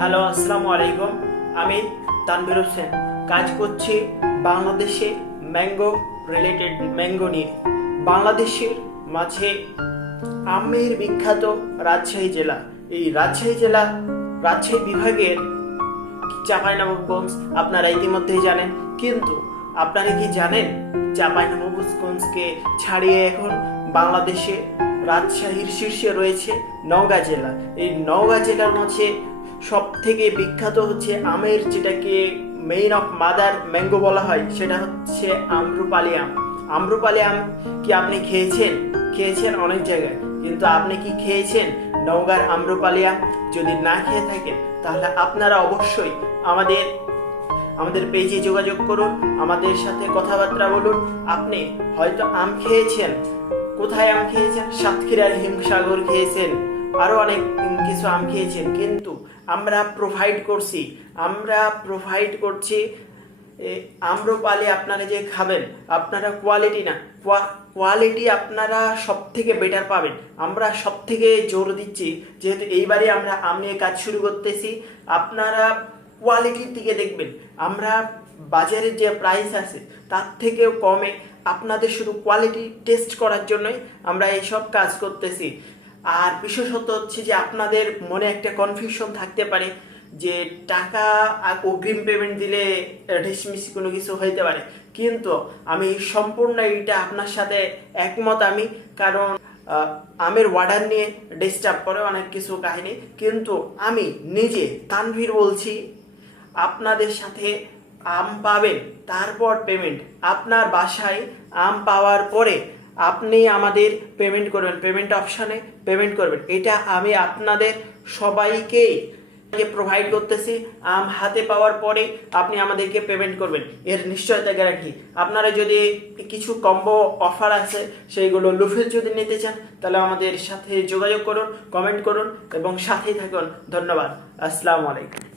Hello, আসসালামু আলাইকুম। আমি তানভীর হোসেন। কাজ করছি বাংলাদেশে ম্যাঙ্গো রিলেটেড ম্যাঙ্গো নিয়ে। বাংলাদেশের মাঝে আমের বিখ্যাত রাজশাহী জেলা। এই রাজশাহী জেলা, রাজশাহী বিভাগের চাঁপাইনবাবগঞ্জ আপনারা ইতিমধ্যেই জানেন। কিন্তু আপনারা কি জানেন চাঁপাইনবাবগঞ্জকে ছাড়িয়ে এখন বাংলাদেশে রাজশাহীর শীর্ষে রয়েছে নওগাঁ জেলা? এই নওগাঁ জেলার মাঝে সব থেকে বিখ্যাত হচ্ছে আমের, যেটাকে মেইন অফ মাদার ম্যাঙ্গো বলা হয়, সেটা হচ্ছে আম্রপালি আম। আম্রপালি আম কি আপনি খেয়েছেন? খেয়েছেন অনেক জায়গায়, কিন্তু আপনি কি খেয়েছেন নওগাঁর আম্রপালি আম? যদি না খেয়ে থাকেন, তাহলে আপনারা অবশ্যই আমাদের আমাদের পেজে যোগাযোগ করুন, আমাদের সাথে কথাবার্তা বলুন। আপনি হয়তো আম খেয়েছেন। কোথায় আম খেয়েছেন? সাতক্ষীরার হিমসাগর খেয়েছেন। আরও অনেক কিছু আম খেয়েছেন, কিন্তু আমরা প্রোভাইড করছি, আমরা প্রোভাইড করছি আম্রপালি আপনারা যে খাবেন, আপনারা কোয়ালিটি না কোয়ালিটি আপনারা সব থেকে বেটার পাবেন। আমরা সব থেকে জোর দিচ্ছি, যেহেতু এইবারে আমরা আম নিয়ে কাজ শুরু করতেছি, আপনারা কোয়ালিটির দিকে দেখবেন। আমরা বাজারের যে প্রাইস আছে, তার থেকেও কমে আপনাদের শুধু কোয়ালিটি টেস্ট করার জন্যই আমরা এইসব কাজ করতেছি। আর বিশেষত হচ্ছে যে আপনাদের মনে একটা কনফিউশন থাকতে পারে যে টাকা অগ্রিম পেমেন্ট দিলে ঢিসমিস কোনো কিছু হইতে পারে। কিন্তু আমি সম্পূর্ণ এইটা আপনার সাথে একমত আমি, কারণ আমের ওয়ার্ডার নিয়ে ডিস্টার্ব করে অনেক কিছু কাহিনী। কিন্তু আমি নিজে তানভীর বলছি, আপনাদের সাথে আম পাবেন, তারপর পেমেন্ট আপনার বাসায় আম পাওয়ার পরে আপনি আমাদের পেমেন্ট করবেন পেমেন্ট অপশানে পেমেন্ট করবেন। এটা আমি আপনাদের সবাইকেই প্রোভাইড করতেছি। আম হাতে পাওয়ার পরে আপনি আমাদেরকে পেমেন্ট করবেন। এর নিশ্চয়তা গ্যারান্টি আপনারা যদি কিছু কম্বো অফার আছে, সেইগুলো লুফে যদি নিতে চান, তাহলে আমাদের সাথে যোগাযোগ করুন কমেন্ট করুন এবং সাথেই থাকুন। ধন্যবাদ। আসসালামু আলাইকুম।